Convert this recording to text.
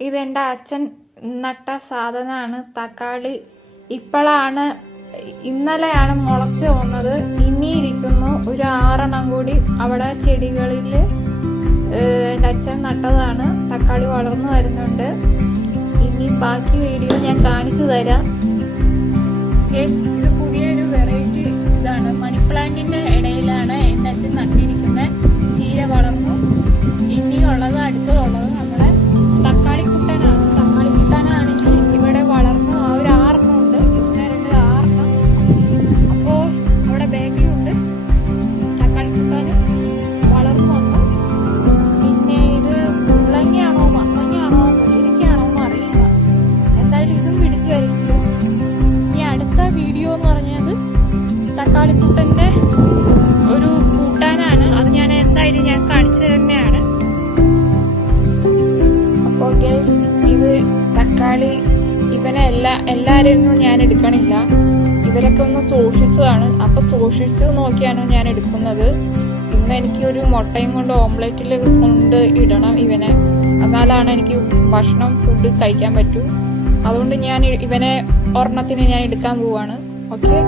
ഇതെൻ്റെ അച്ഛൻ നട്ട സാധനമാണ് തക്കാളി. ഇന്നലെയാണ് മുളച്ച് വന്നത്. ഇനിയിരിക്കുന്നു ഒരു 6 എണ്ണം കൂടി അവിടെ ചെടികളിൽ. എൻ്റെ അച്ഛൻ നട്ടതാണ്. തക്കാളി വളർന്നു വരുന്നുണ്ട്. ഇനി ബാക്കി വീഡിയോ ഞാൻ കാണിച്ചു തരാം. ഇത് പുതിയൊരു വെറൈറ്റി ഇതാണ്. മണി പ്ലാന്റിന്റെ ഇടയിലാണ് എൻ്റെ അച്ഛൻ നട്ടിരിക്കുന്നത്. ചീര വളർന്നു. ഇനിയുള്ളത് അടുത്തുള്ളത് നമ്മുടെ തക്കാളിക്കുട്ടനാണ്. തക്കാളിക്കുട്ടനാണെങ്കിൽ ഇവിടെ വളർന്നു. ആ ഒരു 6 എണ്ണം ഉണ്ട്. 6 എണ്ണം. അപ്പോൾ അവിടെ ബാക്കിലുണ്ട് തക്കാളിക്കുട്ടന് വളർന്നു വന്നു. പിന്നെ ഇത് മുള്ളങ്ങയാണോ മത്തങ്ങയാണോ വെള്ളരിക്കയാണോ എന്ന് അറിയില്ല. എന്തായാലും ഇതും പിടിച്ചു വരുന്നുണ്ട്. ഇനി അടുത്ത വീഡിയോ എന്ന് പറഞ്ഞത് തക്കാളിക്കുട്ടന്റെ ഒരു കൂട്ടാനാണ്. അത് ഞാൻ എന്തായാലും ഞാൻ കാണിച്ചു തന്നെയാണ്. അപ്പോൾ ഗൈസ്, ഇത് തക്കാളി എല്ലാവരെയും ഒന്നും ഞാൻ എടുക്കണില്ല. ഇവരൊക്കെ ഒന്ന് സൂക്ഷിച്ചതാണ്. അപ്പൊ സൂക്ഷിച്ചു നോക്കിയാണ് ഞാൻ എടുക്കുന്നത്. ഇന്ന് എനിക്ക് ഒരു മുട്ടയും കൊണ്ട് ഓംലെറ്റിൽ കൊണ്ട് ഇടണം ഇവനെ. എന്നാലാണ് എനിക്ക് ഫുഡ് കഴിക്കാൻ പറ്റൂ. അതുകൊണ്ട് ഞാൻ ഇവനെ ഒരെണ്ണത്തിന് ഞാൻ എടുക്കാൻ പോവാണ്. ഓക്കെ.